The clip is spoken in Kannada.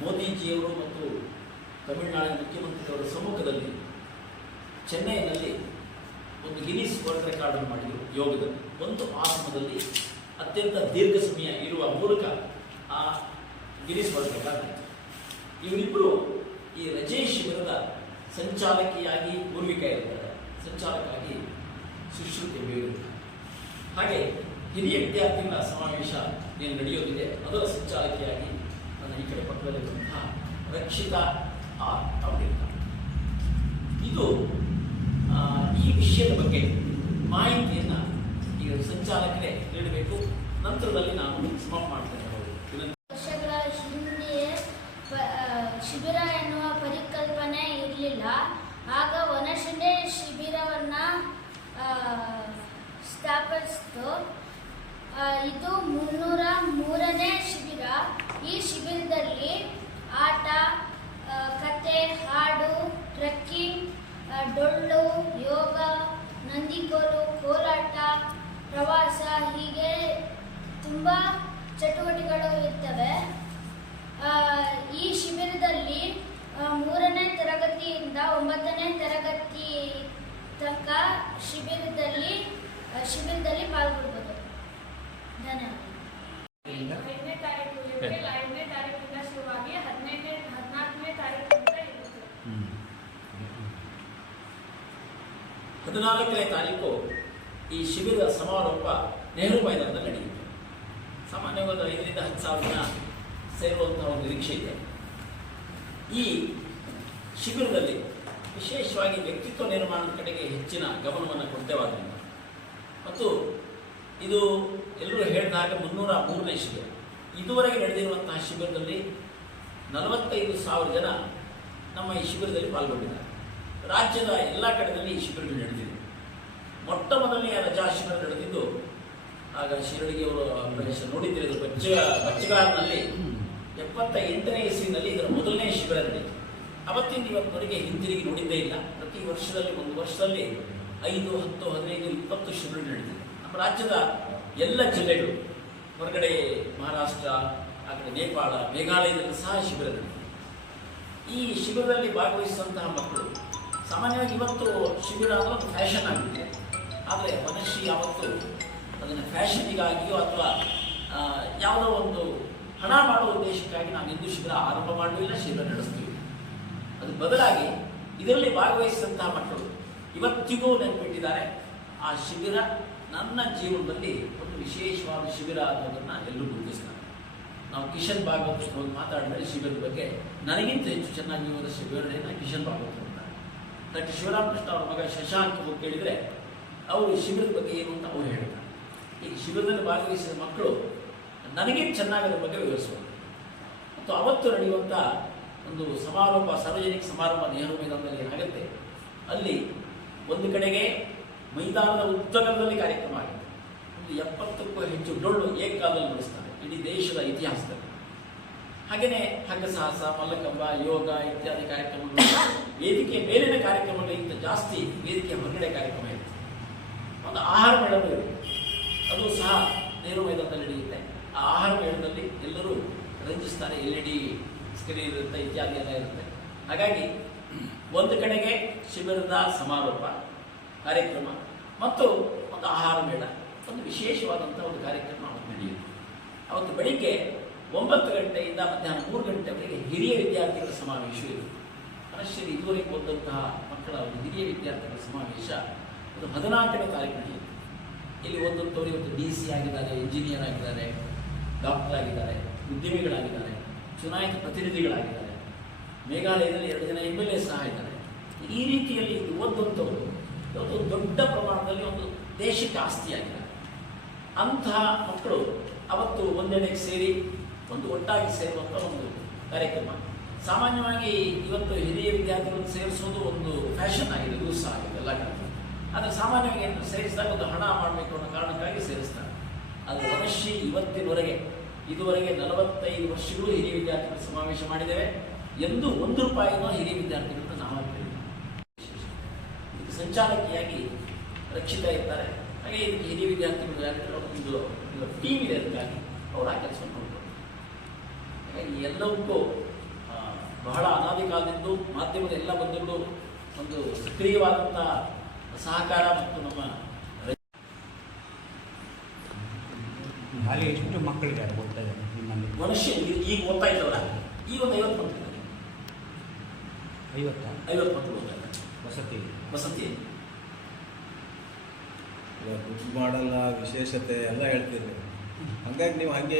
ಮೋದಿಜಿಯವರು ಮತ್ತು ತಮಿಳುನಾಡಿನ ಮುಖ್ಯಮಂತ್ರಿಯವರ ಸಮ್ಮುಖದಲ್ಲಿ ಚೆನ್ನೈನಲ್ಲಿ ಒಂದು ಗಿನ್ನಿಸ್ ವರ್ಲ್ಡ್ ರೆಕಾರ್ಡನ್ನು ಮಾಡಿದರು ಯೋಗದಲ್ಲಿ. ಒಂದು ಆಸನದಲ್ಲಿ ಅತ್ಯಂತ ದೀರ್ಘ ಸಮಯ ಇರುವ ಮೂಲಕ ಆ ಗಿನ್ನಿಸ್ ವರ್ಲ್ಡ್ ರೆಕಾರ್ಡ್ ಆಯಿತು. ಇವರಿಬ್ಬರು ಈ ರಜೆ ಶಿಬಿರದ ಸಂಚಾಲಕಿಯಾಗಿ ಪೂರ್ವಿಕಾ ಇರ್ತಾರೆ, ಸಂಚಾಲಕಾಗಿ ಸುಶ್ರುತಿ ಬೇರು. ಹಾಗೆ ಹಿರಿಯ ವಿದ್ಯಾರ್ಥಿಗಳ ಸಮಾವೇಶ ಏನು ನಡೆಯೋದಿದೆ ಅದರ ಸಂಚಾಲಕಿಯಾಗಿ ನನ್ನ ಈ ಕಡೆ ಪಕ್ಕದಲ್ಲಿರುವಂತಹ ರಕ್ಷಿತಾ ಆರ್ ಅವರಿರ್ತಾರೆ. ಇದು ಈ ವಿಷಯದ ಬಗ್ಗೆ ಮಾಹಿತಿಯನ್ನು ಈಗ ಸಂಚಾಲಕರೇ ನೀಡಬೇಕು. ನಂತರದಲ್ಲಿ ನಾನು ಸಮಾಪ್ ಮಾಡ್ತೇನೆ. ವರ್ಷಗಳ ಹಿಂದೆ ಶಿಬಿರ ಎನ್ನುವ ಪರಿಕಲ್ಪನೆ ಇರಲಿಲ್ಲ. ಆಗ ವನಶಿಲೆ ಶಿಬಿರವನ್ನು ಸ್ಥಾಪಿಸಿತು. ಇದು 303ನೇ ಶಿಬಿರ. ಈ ಶಿಬಿರದಲ್ಲಿ ಆಟ, ಕತೆ, ಹಾಡು, ಟ್ರೆಕ್ಕಿಂಗ್, ಡೊಳ್ಳು, ಯೋಗ, ನಂದಿಕೋಲು, ಕೋಲಾಟ, ಪ್ರವಾಸ ಹೀಗೆ ತುಂಬ ಚಟುವಟಿಕೆಗಳು ಇರ್ತವೆ. ಈ ಶಿಬಿರದಲ್ಲಿ 3ನೇ ತರಗತಿಯಿಂದ 9ನೇ ತರಗತಿ ತನಕ ಶಿಬಿರದಲ್ಲಿ ಪಾಲ್ಗೊಳ್ಬೋದು. ಧನ್ಯವಾದ. 5ನೇ ತಾರೀಕು 5ನೇ ತಾರೀಕಿಂದ ಶುರುವಾಗಿ 14ನೇ ತಾರೀಕು ಅಂತ ಇರುತ್ತೆ. 14ನೇ ತಾರೀಕು ಈ ಶಿಬಿರದ ಸಮಾರೋಪ ನೆಹರು ಮೈದಾನದಲ್ಲಿ ನಡೆಯುತ್ತೆ. ಸಾಮಾನ್ಯವಾಗಿ 5ರಿಂದ 10,000 ಜನ ಸೇರುವಂತಹ ಒಂದು ನಿರೀಕ್ಷೆ ಇದೆ. ಈ ಶಿಬಿರದಲ್ಲಿ ವಿಶೇಷವಾಗಿ ವ್ಯಕ್ತಿತ್ವ ನಿರ್ಮಾಣದ ಕಡೆಗೆ ಹೆಚ್ಚಿನ ಗಮನವನ್ನು ಕೊಡ್ತೇವಾದ್ರಿಂದ ಮತ್ತು ಇದು ಎಲ್ಲರೂ ಹೇಳಿದಾಗ 303ನೇ ಶಿಬಿರ. ಇದುವರೆಗೆ ನಡೆದಿರುವಂತಹ ಶಿಬಿರದಲ್ಲಿ 45,000 ಜನ ನಮ್ಮ ಈ ಶಿಬಿರದಲ್ಲಿ ಪಾಲ್ಗೊಂಡಿದ್ದಾರೆ. ರಾಜ್ಯದ ಎಲ್ಲ ಕಡೆಯಲ್ಲಿ ಈ ಶಿಬಿರಗಳು ನಡೆದಿದೆ. ಮೊಟ್ಟ ಮೊದಲನೆಯ ರಜಾ ಶಿಬಿರ ನಡೆದಿದ್ದು ಆಗ ಶಿರಡಿಗೆಯವರು ಪ್ರದೇಶ ನೋಡಿದ್ದೀರಿ. ಬಚ್ಚಗಾರ್ನಲ್ಲಿ 78ನೇ ಇಸ್ವಿನಲ್ಲಿ ಇದರ ಮೊದಲನೇ ಶಿಬಿರ ನಡೆಯಿತು. ಅವತ್ತಿಂದ ಇವತ್ತಿನವರೆಗೆ ಹಿಂತಿರುಗಿ ನೋಡಿದ್ದೇ ಇಲ್ಲ. ಪ್ರತಿ ವರ್ಷದಲ್ಲಿ ಒಂದು ವರ್ಷದಲ್ಲಿ 5, 10, 15, 20 ಶಿಬಿರ ನಡೆದಿದೆ. ನಮ್ಮ ರಾಜ್ಯದ ಎಲ್ಲ ಜಿಲ್ಲೆಗಳು, ಹೊರಗಡೆ ಮಹಾರಾಷ್ಟ್ರ, ಆ ಕಡೆ ನೇಪಾಳ, ಮೇಘಾಲಯದಲ್ಲಿ ಸಹ ಶಿಬಿರ ನಡೆದಿದೆ. ಈ ಶಿಬಿರದಲ್ಲಿ ಭಾಗವಹಿಸಿದಂತಹ ಮಕ್ಕಳು ಸಾಮಾನ್ಯವಾಗಿ ಇವತ್ತು ಶಿಬಿರ ಅನ್ನೋ ಒಂದು ಫ್ಯಾಷನ್ ಆಗಿದೆ. ಆದರೆ ಮನುಷ್ಯ ಯಾವತ್ತು ಅದನ್ನು ಫ್ಯಾಷನಿಗಾಗಿಯೋ ಅಥವಾ ಯಾವುದೋ ಒಂದು ಹಣ ಮಾಡುವ ಉದ್ದೇಶಕ್ಕಾಗಿ ನಾವು ಇಂದು ಶಿಬಿರ ಆರಂಭ ಮಾಡಲಿಲ್ಲ, ಶಿಬಿರ ನಡೆಸ್ತೀವಿ. ಅದು ಬದಲಾಗಿ ಇದರಲ್ಲಿ ಭಾಗವಹಿಸಿದಂತಹ ಮಕ್ಕಳು ಇವತ್ತಿಗೂ ನೆನಪಿಟ್ಟಿದ್ದಾರೆ. ಆ ಶಿಬಿರ ನನ್ನ ಜೀವನದಲ್ಲಿ ಒಂದು ವಿಶೇಷವಾದ ಶಿಬಿರ ಅನ್ನೋದನ್ನು ಎಲ್ಲರೂ ಗುರುತಿಸ್ತಾರೆ. ನಾವು ಕಿಶನ್ ಭಾಗವತ್ ಒಂದು ಮಾತಾಡಿದರೆ ಶಿಬಿರದ ಬಗ್ಗೆ ನನಗಿಂತ ಹೆಚ್ಚು ಚೆನ್ನಾಗಿ ವಿವರ ವಿವರಣೆಯನ್ನು ಕಿಶನ್ ಭಾಗವತ್ ಅಂತಾರೆ. ಡಾಕ್ಟರ್ ಶಿವರಾಮಕೃಷ್ಣ ಅವರ ಮಗ ಶಶಾಂಕ್ ಅವರು ಕೇಳಿದರೆ ಅವರು ಶಿಬಿರದ ಬಗ್ಗೆ ಏನು ಅಂತ ಅವರು ಹೇಳ್ತಾರೆ. ಈ ಶಿಬಿರದಲ್ಲಿ ಭಾಗವಹಿಸಿದ ಮಕ್ಕಳು ನನಗಿಂತ ಚೆನ್ನಾಗಿ ಅದರ ಬಗ್ಗೆ ವಿವರಿಸುವರು. ಮತ್ತು ಅವತ್ತು ನಡೆಯುವಂಥ ಒಂದು ಸಮಾರೋಪ, ಸಾರ್ವಜನಿಕ ಸಮಾರಂಭ ನೆಹರು ಮೈದಾನದಲ್ಲಿ ಏನಾಗುತ್ತೆ, ಅಲ್ಲಿ ಒಂದು ಕಡೆಗೆ ಮೈದಾನದ ಉದ್ದಗಲದಲ್ಲಿ ಕಾರ್ಯಕ್ರಮ ಆಗುತ್ತೆ. ಒಂದು 70ಕ್ಕೂ ಹೆಚ್ಚು ಡೊಳ್ಳು ಏಕಕಾಲದಲ್ಲಿ ನಡೆಸ್ತಾರೆ ಇಡೀ ದೇಶದ ಇತಿಹಾಸದಲ್ಲಿ. ಹಾಗೆಯೇ ಹಗ್ಗ ಸಾಹಸ, ಮಲ್ಲಕಂಬ, ಯೋಗ ಇತ್ಯಾದಿ ಕಾರ್ಯಕ್ರಮಗಳು, ವೇದಿಕೆ ಮೇಲಿನ ಕಾರ್ಯಕ್ರಮಗಳಿಗಿಂತ ಜಾಸ್ತಿ ವೇದಿಕೆ ಹೊರಗಡೆ ಕಾರ್ಯಕ್ರಮ ಇರುತ್ತೆ. ಒಂದು ಆಹಾರ ಮೇಳವೂ ಇರುತ್ತೆ, ಅದು ಸಹ ನೆಹರು ಮೈದಾನದಲ್ಲಿ ನಡೆಯುತ್ತೆ. ಆ ಆಹಾರ ಮೇಳದಲ್ಲಿ ಎಲ್ಲರೂ ರಂಜಿಸ್ತಾರೆ, LED ಸ್ಕ್ರೀನ್ ಇರುತ್ತೆ, ಇತ್ಯಾದಿ ಎಲ್ಲ ಇರುತ್ತೆ. ಹಾಗಾಗಿ ಒಂದು ಕಡೆಗೆ ಶಿಬಿರದ ಸಮಾರೋಪ ಕಾರ್ಯಕ್ರಮ ಮತ್ತು ಒಂದು ಆಹಾರ ಮೇಳ, ಒಂದು ವಿಶೇಷವಾದಂಥ ಒಂದು ಕಾರ್ಯಕ್ರಮ ಅವತ್ತು ನಡೆಯುತ್ತೆ. ಅವತ್ತು ಬೆಳಿಗ್ಗೆ 9 ಗಂಟೆಯಿಂದ ಮಧ್ಯಾಹ್ನ 3 ಗಂಟೆವರೆಗೆ ಹಿರಿಯ ವಿದ್ಯಾರ್ಥಿಗಳ ಸಮಾವೇಶ ಇರುತ್ತೆ. ಮನುಷ್ಯರು ಇದುವರೆಗೆ ಓದಂತಹ ಮಕ್ಕಳ ಒಂದು ಹಿರಿಯ ವಿದ್ಯಾರ್ಥಿಗಳ ಸಮಾವೇಶ ಅದು 14ನೇ ತಾರೀಕು ನಡೆಯುತ್ತೆ. ಇಲ್ಲಿ ಓದುವಂಥವ್ರು ಇವತ್ತು DC ಆಗಿದ್ದಾರೆ, ಇಂಜಿನಿಯರ್ ಆಗಿದ್ದಾರೆ, ಡಾಕ್ಟರ್ ಆಗಿದ್ದಾರೆ, ಉದ್ಯಮಿಗಳಾಗಿದ್ದಾರೆ, ಚುನಾಯಿತ ಪ್ರತಿನಿಧಿಗಳಾಗಿದ್ದಾರೆ. ಮೇಘಾಲಯದಲ್ಲಿ 2 ಜನ MLA ಸಹ ಇದ್ದಾರೆ. ಈ ರೀತಿಯಲ್ಲಿ ಓದುವಂಥವರು ಒಂದು ದೊಡ್ಡ ಪ್ರಮಾಣದಲ್ಲಿ ಒಂದು ದೇಶಕ್ಕೆ ಆಸ್ತಿಯಾಗಿದ್ದಾರೆ. ಅಂತಹ ಮಕ್ಕಳು ಅವತ್ತು ಒಂದೆಡೆಗೆ ಸೇರಿ ಒಂದು ಒಟ್ಟಾಗಿ ಸೇರುವಂಥ ಒಂದು ಕಾರ್ಯಕ್ರಮ. ಸಾಮಾನ್ಯವಾಗಿ ಇವತ್ತು ಹಿರಿಯ ವಿದ್ಯಾರ್ಥಿಗಳನ್ನು ಸೇರಿಸೋದು ಒಂದು ಫ್ಯಾಷನ್ ಆಗಿದೆ, ರೂಲ್ಸ್ ಆಗಿದೆ ಎಲ್ಲ ಕಡೆ. ಆದರೆ ಸಾಮಾನ್ಯವಾಗಿ ಸೇರಿಸಿದಾಗ ಒಂದು ಹಣ ಮಾಡಬೇಕು ಅನ್ನೋ ಕಾರಣಕ್ಕಾಗಿ ಸೇರಿಸ್ತಾರೆ. ಆದರೆ ಮನುಷ್ಯ ಇವತ್ತಿನವರೆಗೆ ಇದುವರೆಗೆ 45 ವರ್ಷಗಳು ಹಿರಿಯ ವಿದ್ಯಾರ್ಥಿಗಳ ಸಮಾವೇಶ ಮಾಡಿದ್ದೇವೆ. ಎಂದು ₹1 ಹಿರಿಯ ವಿದ್ಯಾರ್ಥಿಗಳನ್ನ ನಾವು ಕೇಳಿದ್ದೇವೆ. ಸಂಚಾಲಕಿಯಾಗಿ ರಕ್ಷಿತಾ ಇರ್ತಾರೆ. ಹಾಗೆ ಇದಕ್ಕೆ ಹಿರಿಯ ವಿದ್ಯಾರ್ಥಿಗಳು ಯಾರಿದ್ದಾರೆ ಟೀಮ್ ಇದೆ, ಅದಕ್ಕಾಗಿ ಅವರು ಆ ಕೆಲಸ ನೋಡ್ತಾರೆ. ಹಾಗಾಗಿ ಎಲ್ಲವಕ್ಕೂ ಬಹಳ ಅನಾದಿ ಕಾಲದಿಂದ ಮಾಧ್ಯಮದ ಎಲ್ಲ ಬಂಧುಗಳು ಒಂದು ಸಕ್ರಿಯವಾದಂಥ ಸಹಕಾರ ಮತ್ತು ನಮ್ಮ ಅಲ್ಲಿ ಎಷ್ಟು ಮಕ್ಕಳಿದ್ದಾರೆ ಓದ್ತಾ ಇದ್ದಾರೆ ನಿಮ್ಮಲ್ಲಿ? ಮನುಷ್ಯ ಈಗ ಓದ್ತಾ ಇದ್ದವರ ಈಗ ಒಂದು 50 ಮಕ್ಕಳಿದ್ದಾರೆ. 50 ಮಕ್ಕಳು ಓದ್ತಾ ಇದ್ದಾರೆ ವಸತಿ. ದುಡ್ಡು ಮಾಡಲ್ಲ, ವಿಶೇಷತೆ ಎಲ್ಲ ಹೇಳ್ತೀರಿ. ಹಂಗಾಗಿ ನೀವು ಹಂಗೆ